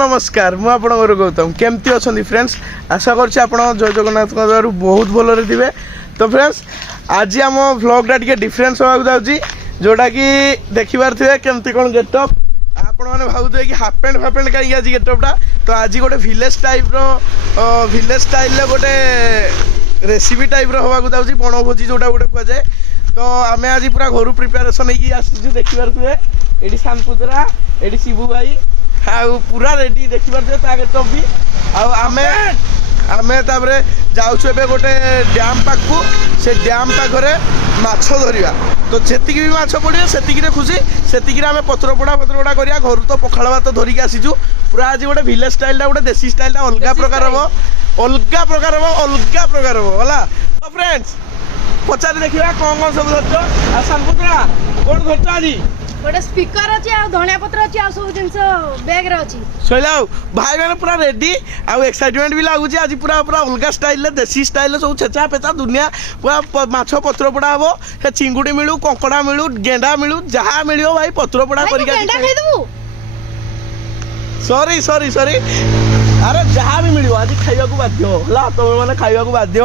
नमस्कार मु आपणकर गौतम केमती अच्छा फ्रेंड्स आशा कर जय जगन्नाथ बहुत भलरे थे। तो फ्रेंड्स आज आम व्लॉगटा टी डिफरेन्स होगा जाऊँगी जोटा कि देखिपार थे केमती कौन गेटअप आपण मैंने भावुए कि हाफ पैंट कहीं आज गेटअपटा। तो आज गोटे भिलेज टाइप भिलेज स्टाइल गोटे रेसिपी टाइप होगा जाऊँगी बनभोजी जोटा गोटे कहुए। तो आम आज पूरा घर प्रिपेरेसन होगी देखिपार थे ये शानपुतरा ये शिवू भाई पूरा रेडी देखिपार गेटअप भी आमे जाऊे गोटे डैम पाखु से डैम पाखे माछ धरिया। तो जी भी माछ पड़े से खुशी से आम पत्रपोड़ा करिया घर तो पखाड़ भात धरिकी आसीचु पूरा आज गोटे भिलेज स्टाइल गोटे देसी स्टाइल अलग प्रकार हम अलग प्रकार होला। तो फ्रेंड्स पचारि देखा कौन सब धरच शानपुतरा कौन धरच आज गोटे स्पीकर अच्छी आ धनिया पत्र अच्छी आ सब जिंस बैग रे अच्छी सैला भाई मैंने पूरा रेडी आउ एक्साइटमेंट भी लगुच आज पूरा पूरा अलग स्टाइल देसी स्टाइल सब छेचा पेचा दुनिया पूरा माछ पत्र पोड़ा हम से चिंगुड़ी मिलू कंकड़ा मिलू गेंडा मिलू जहाँ मिल भाई पत्र पोड़ा कर सॉरी सॉरी सॉरी अरे जहाँ भी मिल आज खाइबा बाध्य होला तुम मैंने खाइबा बाध्य।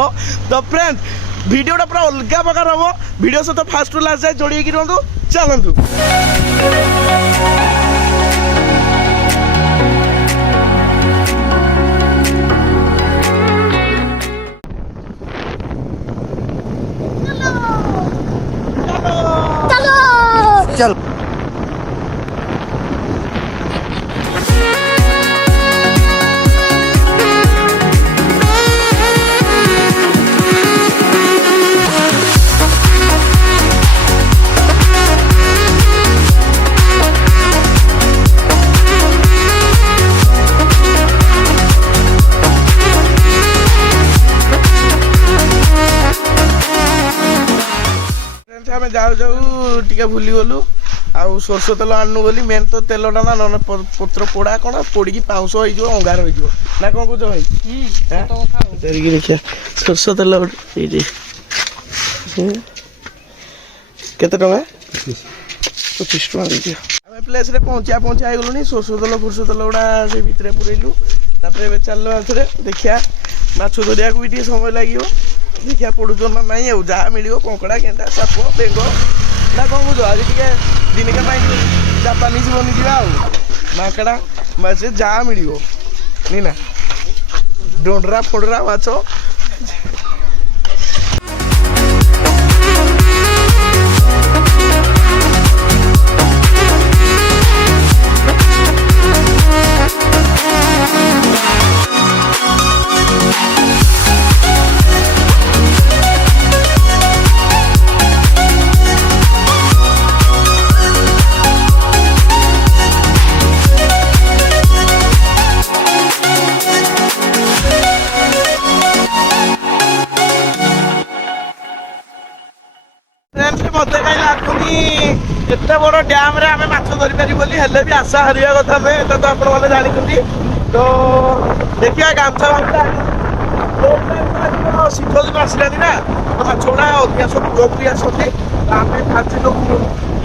तो फ्रेंड्स वीडियोटा पूरा अलग प्रकार हम वीडियो सहित फास्ट टू लास्ट जाए जोड़ी रुहतु चलतु। चल जाऊ जाऊ टे भूली गलु आउ सोरष तेल आनु बोली मेन तो तेलटा ना न पत्र पोड़ा कौन पोड़ी पाउस हो अंगार हो ना कौन कौच भाई देखिए सोरष तेल केते टका 25 टका देखिए आम प्लेस रे पहुँचा गलुनी सोरष तेल फुरष तेल गुड़ा से भितर पुरेलु तापर चल देखिया माछ धरिया भी टे समय लगे देखिया पड़ुच ना नाई जहाँ मिल कंकड़ा गेंडा साप बेंग ना कौन बुझ आज टे दिनका जापानीज बनीजा माकड़ा माछ जहाँ मिल ना डोंडरा फोडरा माछ मत कहीं लगुनि एत बड़ डैम रे आम माछ धरी पारि बोली हेले भी आशा हरिया कथा नुहे तो आप जानते। तो देखिए गामछा शीत दिन आसलानी ना तो माछ गुड़ा अधिका सब पुरी आसती आम भाजी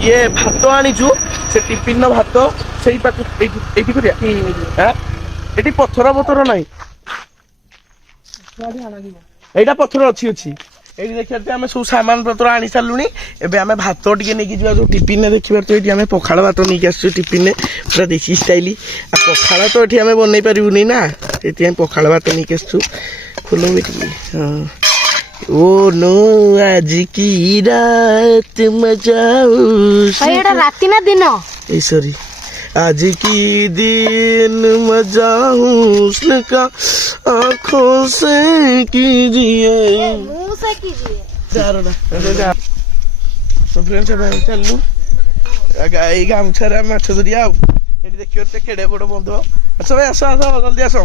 ये भात आनीचु से टिफिन भात से ये पथर पथर ना यहाँ पथर अच्छी अच्छी ये देखिए आम सब सामान पत्र आनी सारूँ एवं आम भात टे नहीं जा टिफिन देखिए तो ये पखाड़ भात नहीं आस टिफिन पूरा देसी स्टाइल पखाड़ तो ये आम बन पारूनी ना ये पखाड़ भात नहीं आसु खोल हाँ ओ नो आज की रात मजा रात ना दिन सॉरी आज की दिन मजा हुस्न का आँखों से कीजिए मुंह से कीजिए। तो फ्रेंड्स चलू गाई गामछा माछ धरिया देखिए केड़े बड़ बंध आस भाई आस आस जल्दी आस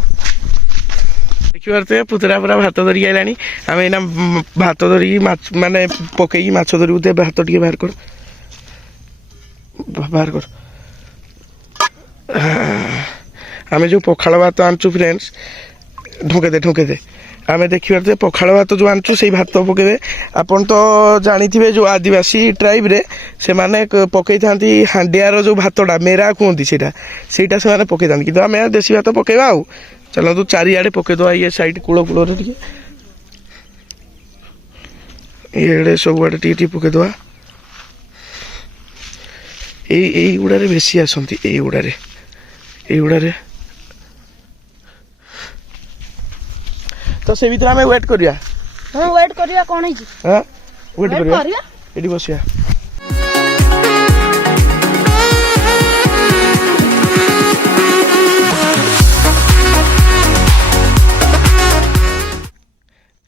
देखिए पुतरा पूरा भात धरिक आइलानी आम एना भात धरिकी माने पकईकी माछ धरबू तो भात टे बाहर कर आम जो पखाड़ भात आनचु फ्रेंड्स ढोके दे आम देखिए पखाड़ भात जो आनुचु से भात पकेबे आपन तो जानिथिबे जो आदिवासी ट्राइब रे से माने पकई थांती हांडियार जो भातटा मेरा कहती सेटा से माने पकई थांती किंतु आम देसी भात पकेबा आउ चलो चारिआडे पकेदवा ये साइड कूल कूल ये सब आड़े टी पकेदवा यही गुड़ारे बेसी आसती यही गुड़ारे तो से भीतर आम वेट करिया हां वेट करिया कोन है जी हां वेट करिया करिया एडी बसिया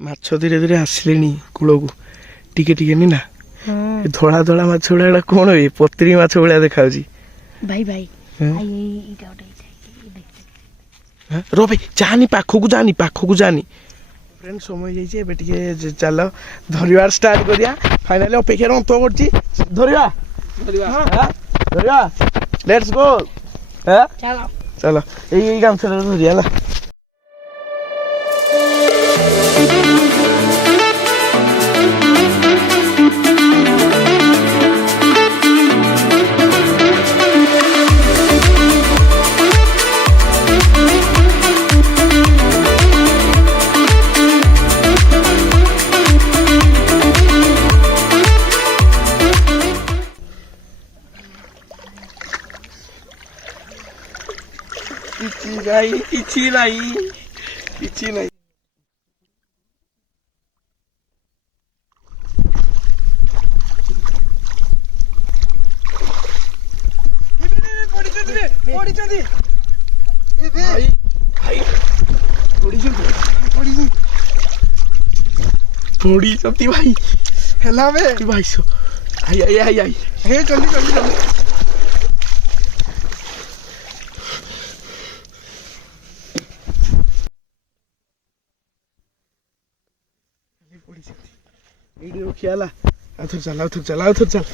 माछ धीरे धीरे आसिले कूल को टिके टिके नी ना धड़ा धड़ा माछ गुड़ा कौन है पत्री माछ भाया देखा भाई भाई रो भाई जानी पाखक जानी फ्रेंड समय जाइए चल धरवार स्टार्ट करिया फाइनली अपेक्षा अंत कर धरवा लेट्स गो चलो चलो यही काम से धरिया किसी नहीं पड़ी भाई हेला भाई सो आई जल्दी ख्याल आउथर चल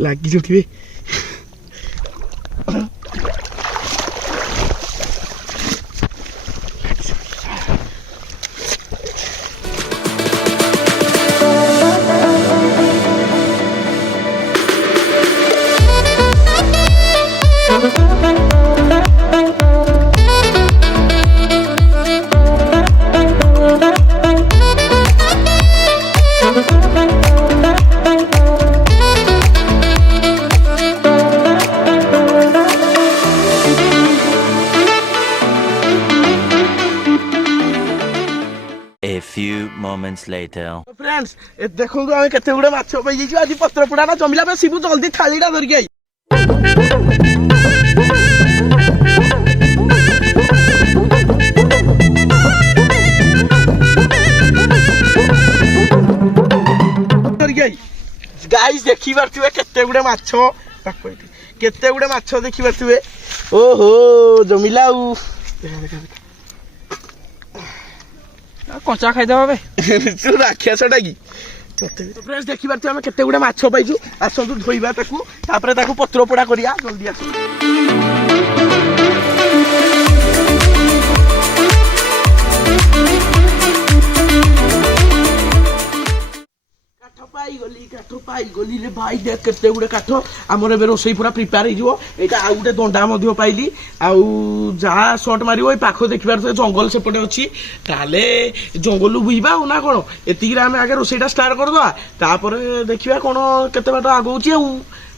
लगी moments later. फ्रेंड्स देखो आम केते गुडे माछ पाई जाई आज पत्र पोड़ा ना जमिला पे शिबू जल्दी थालीटा धरके आई धरके आई गाइस देखि परथिबे केते गुडे माछ ताको केते गुडे माछ देखि परथिबे ओहो जमिला कंचा खाईदेव तू राखिया छटा कि फ्रेंड्स देखि पार्थ आम केते गुडे माछ पाइछु आसतु धोइबा ताकू तापरे ताकू पत्र पोड़ा करिया जल्दी आस काठ पाई गली रे भाई देख केते गुडे काठ हमर एबे रोसई पूरा प्रिपेयर हो जिवो एटा आ गुटे दंडा मध्य पाइली आउ जा शॉट मारिवो ए पाखो देखिबार से जंगल सेपटे अछि ताले जंगलु बुइबा ना कोन एतिकी रे आमे आगे रोसईटा स्टार्ट कर दवा तापर देखिबा कोन केते बाट आगौची आ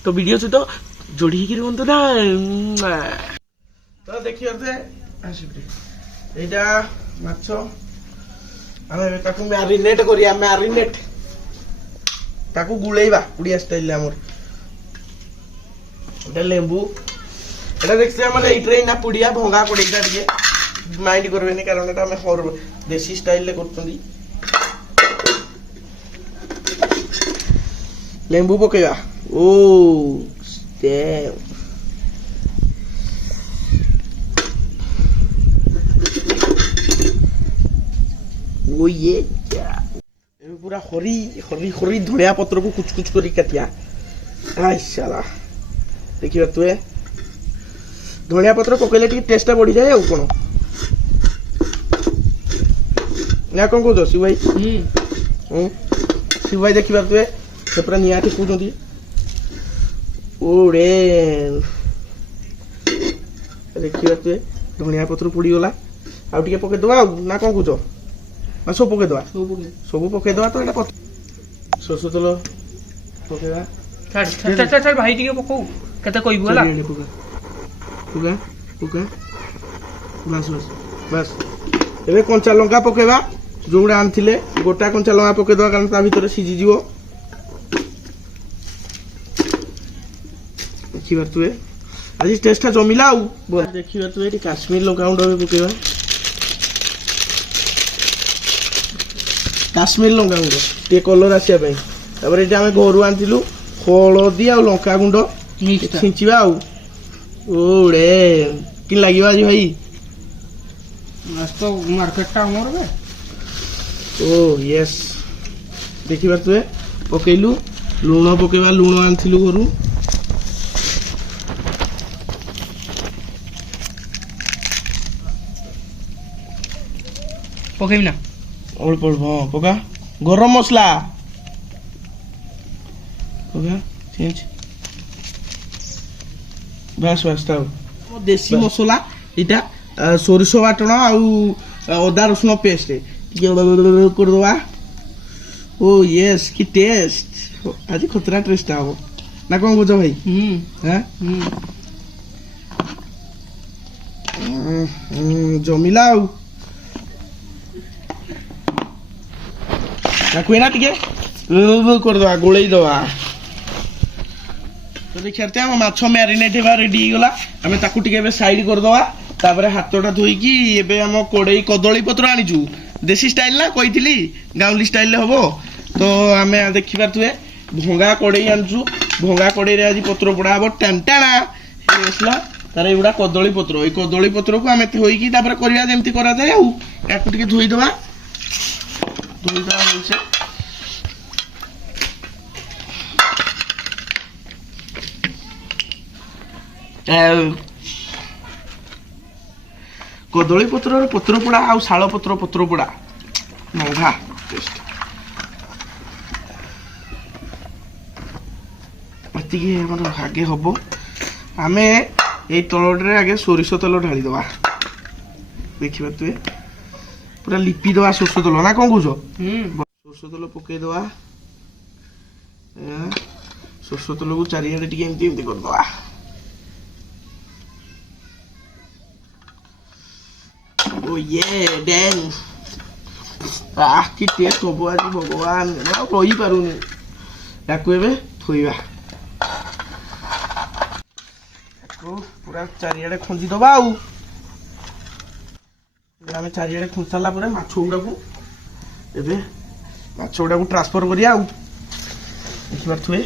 तो वीडियो से तो जोड़ी के रहंतो ना तो देखियो से आसी एटा माछो आमे ताकू मैरिनेट करिया मैरिनेट ताकू गुलेइबा उड़िया स्टाइल हमर एटा लेंबू एटा देखसे हमर ए ट्रेन ना पुड़िया भंगा कोडेटा दिए माइंड करबेनी कारण एटा हम हर देसी स्टाइल ले करतुंदी लेंबू पकेबा ओ स्टे ओ ये ଏବେ ପୁରା ହରି ହରି ହରି ଧଣିଆ ପତ୍ରକୁ କୁଚକୁଚ କରି କାଟିଆ ଆଇ ଶାଲା ଦେଖିବା ତୁଏ ଧଣିଆ ପତ୍ର ପକେଇଲେ ଟିକେ ଟେଷ୍ଟଟା ବଢିଯାଏ ଆଉ କ'ଣ ନା କ'ଣ କହୁଛ ଶିବ ଭାଇ ଶିବ ଭାଇ ଦେଖିବା ତୁଏ ସେ ପୁରା ନିଆଁ ଟେକୁଛନ୍ତି ଓରେ ଦେଖିବା ତୁଏ ଧଣିଆ ପତ୍ର ପୋଡ଼ିଗଲା ଆଉ ଟିକେ ପକେଇଦବା ଆଉ ନା କ'ଣ କହୁଛ ନା ସବୁ ପକେଇଦବା ସବୁ ପକେଇଦବା ତ ଏଇଟା ସୋରିଷ ତେଲ ପକେଇବା ଛାଡ଼ ଭାଇ ଟିକେ ପକଉ କେତେ କହିବୁ ହେଲା ପକା ପକା ପକା ବାସ୍ ବାସ୍ ବାସ୍ ଏବେ କଞ୍ଚା ଲଙ୍କା ପକେଇବା ଯୋଉଗୁଡ଼ା ଆଣିଥିଲେ ଗୋଟା କଞ୍ଚା ଲଙ୍କା ପକେଇଦବା କାରଣ ତା ଭିତରେ ସିଝିଯିବ ଦେଖିବା ତୁଏ ଆଜି ଟେଷ୍ଟଟା ଜମିଲା ଆଉ ଦେଖିବା ତୁଏ ଏଠି କାଶ୍ମୀର ଲଙ୍କା ଗୁଣ୍ଡ ଏବେ ପକେଇବା କାଶ୍ମୀର ଲଙ୍କା ଗୁଣ୍ଡ ଟିକେ କଲର ଆସିବା ପାଇଁ ତାପରେ ଏଠି ଆମେ ଘରୁ ଆଣିଥିଲୁ ହଳଦୀ ଆଉ ଲଙ୍କା ଗୁଣ୍ଡ ଛିଞ୍ଚିବା ଆଉ ଓଡେ କି ଲାଗିବ ଆଜି ଭାଇ ତ ମାର୍କେଟଟା ଆମର ଓ ୟେସ୍ ଦେଖିବା ତୁଏ ପକେଇଲୁ ଲୁଣ ପକେଇବା ଲୁଣ ଆଣିଥିଲୁ ଘରୁ ପକେଇବି ନା ଅଳ୍ପ ଅଳ୍ପ ହଁ ପକା ଗରମ ମସଲା ପକା ଚେଞ୍ଜ ବାସ୍ ବାସ୍ ଥାଉ ଦେଶୀ ମସଲା ଏଇଟା ସୋରିଷ ବାଟଣ ଆଉ ଅଦା ରସୁଣ ପେଷ୍ଟ ଟିକେ କରିଦେବା ଓ ୟେସ୍ କି ଟେଷ୍ଟ ଆଜି ଖତରା ଟେଷ୍ଟଟା ହବ ନା କ'ଣ କହୁଛ ଭାଇ ଜମିଲା ଆଉ ତାକୁ ଏଇନା ଟିକେ କରିଦେବା ଗୋଳେଇ ଦେବା ତ ଦେଖିବା ଆମ ମାଛ ମ୍ୟାରିନେଟ୍ ହେବା ରେଡି ହେଇଗଲା ଆମେ ତାକୁ ଟିକେ ଏବେ ସାଇଡ୍ କରିଦେବା ତାପରେ ହାତଟା ଧୋଇକି ଏବେ ଆମ କଡ଼େଇ କଦଳୀ ପତ୍ର ଆଣିଛୁ ଦେଶୀ ଷ୍ଟାଇଲ ନା କହିଥିଲି ଗାଉଁଲି ଷ୍ଟାଇଲରେ ହବ ତ ଆମେ ଦେଖିପାରୁଥିବେ ଭଙ୍ଗା କଡ଼େଇ ଆଣିଛୁ ଭଙ୍ଗା କଡ଼େଇରେ ଆଜି ପତ୍ର ପୋଡ଼ା ହବ ଟାଣ୍ଟାଣା ଆସିଲା ତାର ଏଗୁଡ଼ା କଦଳୀ ପତ୍ର ଏଇ କଦଳୀ ପତ୍ରକୁ ଆମେ ଧୋଇକି ତାପରେ କରିବା ଯେମିତି କରାଯାଏ ଆଉ ତାକୁ ଟିକେ ଧୋଇଦେବା ଭଲସେ କଦଳୀ ପତ୍ରର ପତ୍ର ପୋଡ଼ା ଆଉ ଶାଳ ପତ୍ର ପତ୍ର ପୋଡ଼ା ମଙ୍ଗା ଏତିକି ଆମର ଆଗେ ହବ ଆମେ ଏଇ ତଳଟାରେ ଆଗେ ସୋରିଷ ତେଲ ଢାଳିଦେବା ଦେଖିବା ତୁଏ ପୁରା ଲିପି ଦେବା ସୋରିଷ ତେଲ ନା କ'ଣ କହୁଛ ସୋରିଷ ତେଲ ପକେଇଦେବା ସୋରିଷ ତେଲକୁ ଚାରିଆଡ଼େ ଟିକେ ଏମିତି ଏମିତି କରିଦେବା ଓ ଇଏ ଡ୍ୟାଙ୍ଗ କି ଟେଷ୍ଟ ହବ ଆଜି ଭଗବାନ ଆଉ ରହିପାରୁନି ତାକୁ ଏବେ ଥୋଇବା ପୁରା ଚାରିଆଡ଼େ ଖଞ୍ଜିଦେବା ଆଉ ଆମେ ଚାରିଆଡ଼େ ଖଞ୍ଜି ସାରିଲା ପରେ ମାଛ ଗୁଡ଼ାକୁ ଏବେ ମାଛ ଗୁଡ଼ାକୁ ଟ୍ରାନ୍ସଫର କରିବା ଆଉ ଦେଖିପାରୁଥିବେ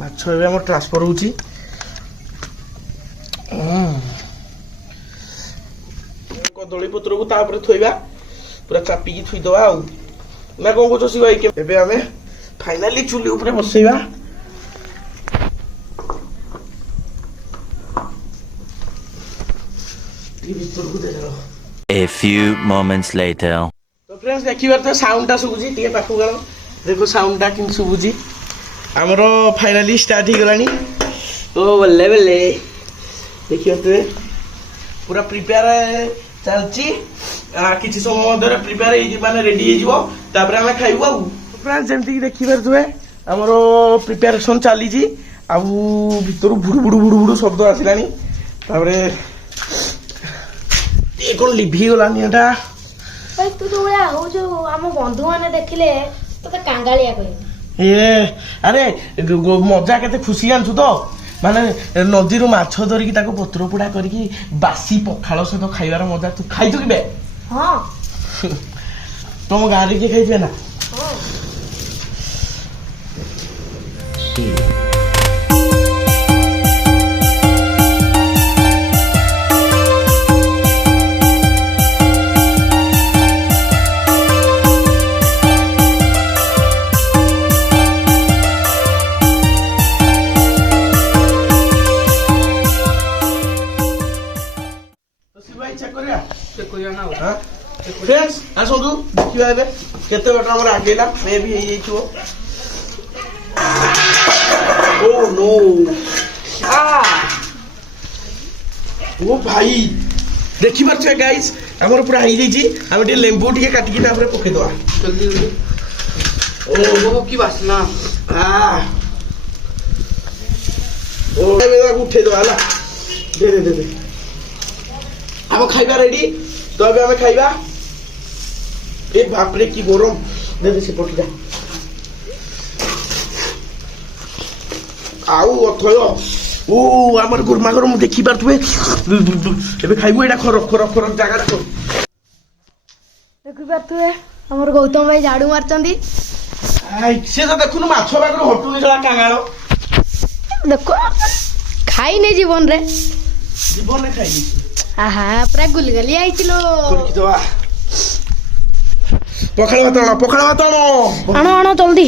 ମାଛ ଏବେ ଆମର ଟ୍ରାନ୍ସଫର ହେଉଛି କଦଳୀ ପତ୍ରକୁ ତାପରେ ଥୋଇବା ପୁରା ଚାପିକି ଥୋଇଦେବା ଆଉ ନା କ'ଣ କହୁଛ ଶିବ ଭାଇ ଏବେ ଆମେ ଫାଇନାଲି ଚୁଲି ଉପରେ ବସେଇବା ଭିତରକୁ ଦେଇଦେବା A few moments later. तो फ्रेंड्स देखिबार साउंडटा शुभुची टिके पाखु गलो देखो साउंडटा किन शुभुची हमरो फाइनली स्टार्ट ही गलानी ओ बल्ले बल्ले देखियो पूरा प्रिपेयर चलची किछि समय मधरे प्रिपेयर हे माने रेडी हे जिवो तापर हमें खाइबो आ फ्रेंड्स जेमति कि देखिबार तुए हमरो प्रिपरेशन चली जी आ भितर बुडु बुडु बुडु बुडु शब्द आसिलानी तापर ये कोन लिभि गलानी एटा भाई तू जो भलिया हो जो हम बंधु माने देखिले तो कांगालिया कहि ये अरे मजा केते खुशी आनछु तो माने नदी रो माछ धरिकी ताको पत्र पोड़ा करकी बासी पखाଳ सहित खाइबार मजा तू खाइछु कि बे हां तुम गाड़ी के खाइबे ना हां ଭାଇ ଚେକ୍ କରିବା ଚେକ୍ କରିବା ନା ଆଉ ହଁ ଫ୍ରେଣ୍ଡସ୍ ଆସନ୍ତୁ ଦେଖିବା ଏବେ କେତେ ବାଟ ଆମର ଆଗେଇଲା ମେ ବି ହେଇଯାଇଥିବ ଓ ନୋ ଓ ଭାଇ ଦେଖିପାରୁଛ ଗାଇସ୍ ଆମର ପୁରା ହେଇଯାଇଛି ଆମେ ଟିକେ ଲେମ୍ବୁ ଟିକେ କାଟିକି ତାପରେ ପକେଇଦବା ଜଲ୍ଦି ଜଲ୍ଦି ଓ କି ବାସ୍ନା ଓ ତାକୁ ଉଠେଇଦବା ହେଲା ଦେ ଆମ ଖାଇବା ରେଡି ତ ଏବେ ଆମେ ଖାଇବା ଏ ବାପରେ କି ଗରମ ଦେ ସେ ପଟିଟା ଆଉ ଅଥୟ ଓ ଆମର ଗୁର୍ମା ଗରମ ଦେଖିପାରୁଥିବେ ଏବେ ଖାଇବୁ ଏଇଟା ଖର ଜାଗାଟା ଦେଖିପାରୁଥିବେ ଆମର ଗୌତମ ଭାଇ ଝାଡୁ ମାରୁଛନ୍ତି ସେ ତ ଦେଖୁନୁ ମାଛ ପାଖରୁ ହଟୁନି ସେଟା କାଙ୍ଗାଳ ଦେଖ ଖାଇନି ଜୀବନରେ ଜୀବନରେ ଖାଇନି ଆହା ପୁରା ଗୁଲଗାଲି ଆଇଥିଲ କରିକିଦବା ପଖାଳ ଭାତ ଆଣ ଜଲ୍ଦି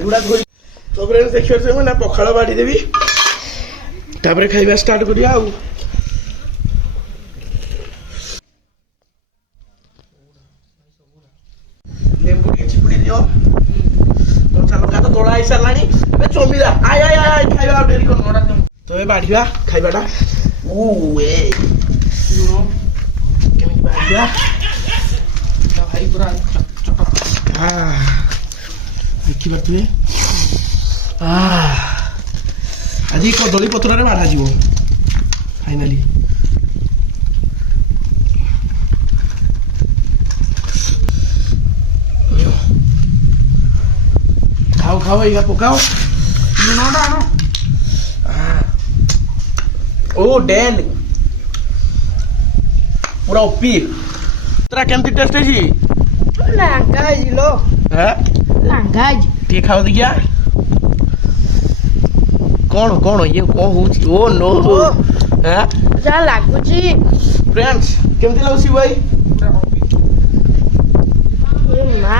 ଏଗୁଡ଼ା ଧରି ତାପରେ ଦେଖିପାରୁଥିବେ ମୁଁ ନା ପଖାଳ ବାଢି ଦେବି ତାପରେ ଖାଇବା ଷ୍ଟାର୍ଟ କରିବା ଆଉ ଲେମ୍ବୁ ଟିକେ ଚିପୁଡ଼ି ଦିଅ କଞ୍ଚା ଲଙ୍କା ତ ତୋଳା ହେଇସାରିଲାଣି ଏବେ ଚମିଲା ଆଇ ଖାଇବା ଆଉ ଡେରି କର ତ ଏବେ ବାଢିବା ଖାଇବାଟା କେମିତି ବାଢିବା ଭାଇ ପୁରା ଦେଖିପାରୁଥିବେ ଆଜି କଦଳୀ ପତ୍ରରେ ବାଢାଯିବ ଫାଇନାଲି ଖାଅ ଏଇଟା ପକାଅ ଲୁଣଟା ଆଣ ଓ ଡେନ୍ ପୁରା ଓପି ତୋରା କେମିତି ଟେଷ୍ଟ ହେଇଛି ଲାଙ୍ଗା ହେଇଯିଲ ଲାଙ୍ଗା ହେଇଛି ଟିକେ ଖାଅ ଦେଖିଆ କଣ ଇଏ କଣ ହଉଛି ଓ ନୋ ଯାହା ଲାଗୁଛି ଫ୍ରେଣ୍ଡସ୍ କେମିତି ଲାଗୁଛି ଭାଇ ଏ ମା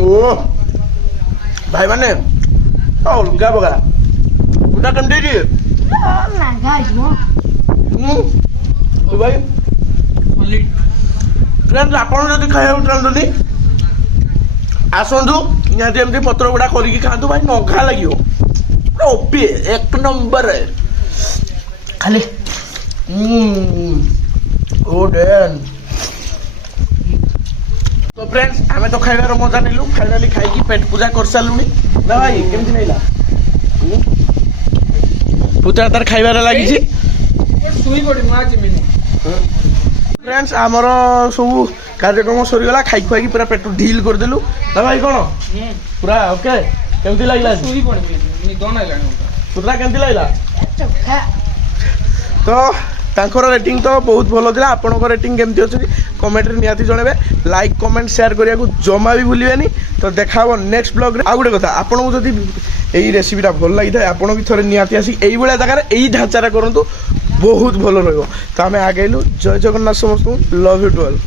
ଓ ଭାଇ ମାନେ ଅଲଗା ପ୍ରକାର ପୁରା କେମିତି ହେଇଛି ଲାଙ୍ଗା ହେଇଯିବ ଭାଇ ଫ୍ରେଣ୍ଡସ୍ ଆପଣ ଯଦି ଖାଇବାକୁ ଚାହୁଁଛନ୍ତି ଆସନ୍ତୁ ନିହାତି ଏମିତି ପତ୍ର ଗୁଡ଼ା କରିକି ଖାଆନ୍ତୁ ଭାଇ ନଘା ଲାଗିବ ପୁରା ଓପି ଏକ ନମ୍ବର ଖାଲି ଓ ଡେନ୍ ତ ଫ୍ରେଣ୍ଡସ୍ ଆମେ ତ ଖାଇବାର ମଜା ନେଲୁ ଫାଇନାଲି ଖାଇକି ପେଟ ପୂଜା କରିସାରିଲୁଣି ନା ଭାଇ କେମିତି ନେଇଲା ପୁତୁରା ତାର ଖାଇବାରେ ଲାଗିଛି ଶୋଇ ପଡ଼ିବୁ ଆଜି ମିନି ଫ୍ରେଣ୍ଡସ୍ ଆମର ସବୁ କାର୍ଯ୍ୟକ୍ରମ ସରିଗଲା ଖାଇ ଖୁଆଇକି ପୁରା ପେଟ ଢିଲ୍ କରିଦେଲୁ ନା ଭାଇ କ'ଣ ପୁରା ଓକେ କେମିତି ଲାଗିଲା ଶୋଇ ପଡ଼ିବି ନିଦ ନାଇଲାଣି ପୁତୁରା କେମିତି ଲାଗିଲା ଚୋଖା ତ ତାଙ୍କର ରେଟିଂ ତ ବହୁତ ଭଲ ଥିଲା ଆପଣଙ୍କ ରେଟିଂ କେମିତି ଅଛି କମେଣ୍ଟରେ ନିହାତି ଜଣାଇବେ ଲାଇକ୍ କମେଣ୍ଟ ସେୟାର କରିବାକୁ ଜମା ବି ଭୁଲିବେନି ତ ଦେଖା ହେବ ନେକ୍ସଟ ବ୍ଲଗ୍ରେ ଆଉ ଗୋଟେ କଥା ଆପଣଙ୍କୁ ଯଦି ଏଇ ରେସିପିଟା ଭଲ ଲାଗିଥାଏ ଆପଣ ବି ଥରେ ନିହାତି ଆସି ଏଇଭଳିଆ ଜାଗାରେ ଏଇ ଢାଞ୍ଚାରେ କରନ୍ତୁ ବହୁତ ଭଲ ରହିବ ତ ଆମେ ଆଗେଇଲୁ ଜୟ ଜଗନ୍ନାଥ ସମସ୍ତଙ୍କୁ ଲଭ୍ ୟୁ ଟୁ ଅଲ୍।